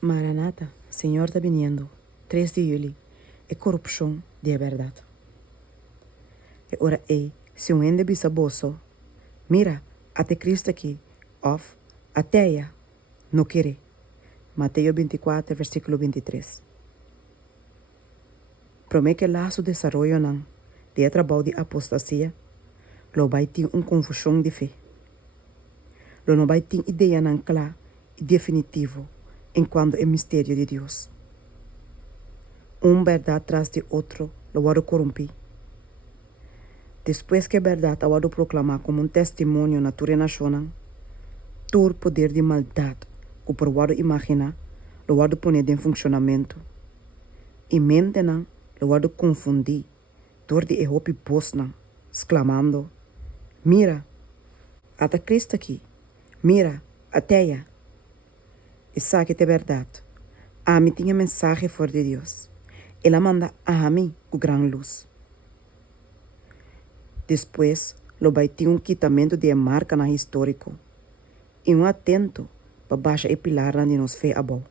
Maranata, Senhor está viniendo. 3 de julho é corrupção de verdade. E ora se um ende bisa boso, mira, até Cristo aqui, of, até ella, não querer. Mateus 24, versículo 23. Promete que lá su desarrollo não, de trabalho de apostasia, lo vai ter confusão de fé. Lo não vai ter ideia não clara e definitivo enquanto é mistério de Deus. Verdade atrás de outro lo vai corromper. Depois que a verdade a vai proclamar como testemunho na tua nação, todo poder de maldade que por vai imaginar lo vai pôr em funcionamento. E mente não lo vai confundir, todo de erro posna, exclamando: mira, até Cristo aqui, mira, até ella. E sabe que é verdade. A mim tinha mensagem for de Deus. Ela manda a mim com grande luz. Depois, lo vai ter quitamento de marca na histórico. E atento para baixar e pilar de nos fé abol.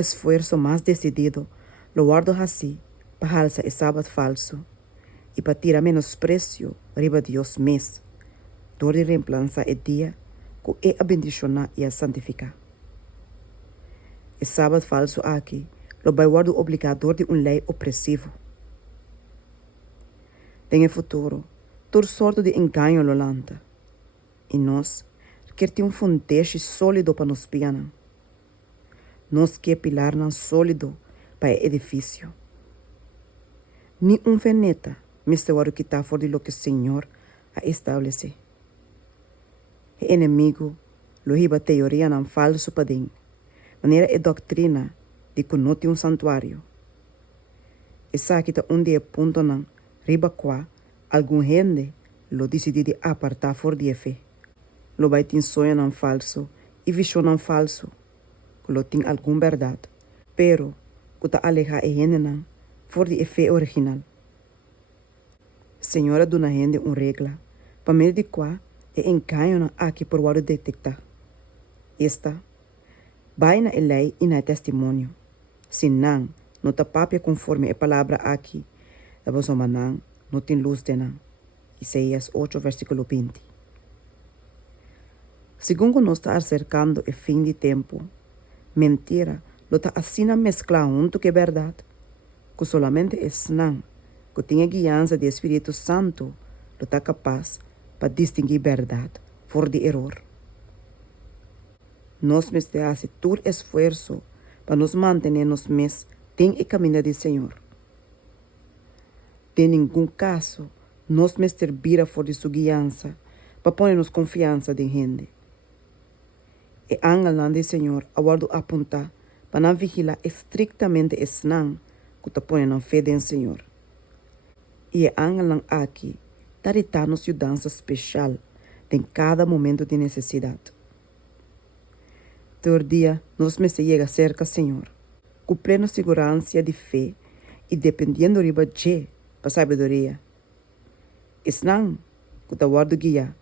Esforço mais decidido, lo guardo assim, para alçar o sábado falso. E para tirar menosprecio riba Deus mesmo. Todo reemplaçar o dia que é a bendicionar e a santificar. O sábado falso aqui, lo vai guardo obrigador de lei opressivo. Tem o futuro, todo sorte de engano lo lanta. E nós, quer ter fundete sólido para nos pianan. Nós quer pilar sólido para o edifício. Ni veneta, mas o que está fora de lo que o Senhor a estabelecer. O inimigo lo riba teoria não falso para dentro. Maneira é doutrina de que não tem santuário. Essa aqui está onde ponto não riba qua algum gente lo decide de apartar fora de fé. Lo vai ter sonho não falso e visão não falso. Que lo tem alguma verdade. Pero que está alejar a gente não fora de fé original. Senhora dona gente regra para meio de qua é engano aqui por o detectar. Esta vai na lei e na testemunho. Se não está papia conforme a palavra aqui, a vossa manang não tem luz de não. Isaías 8, versículo 20. Segundo nós está acercando o fim de tempo, mentira lo está assim a mesclar junto que verdade, que solamente é não, que tem a guiança do Espírito Santo, lo está capaz para distinguir verdade fora de erro. Nós mesmos fazemos todo esforço para nos manter nos mes tem o caminho do Senhor. De nenhum caso, nós mesmos servir fora de sua guiança para pôr-nos confiança de gente. E angal do Senhor aguardo apontar para não vigilar estritamente esse não que está põe na fé do Senhor. E angal aqui está nos ajudança especial em cada momento de necessidade. Todo dia, nós me chega cerca do Senhor, com plena segurança de fé e dependendo de para sabedoria. Não que está guardo guia,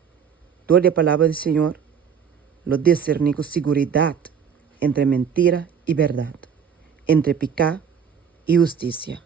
toda a palavra do Senhor, lo discernir com segurança entre mentira e verdade, entre pecado e justiça.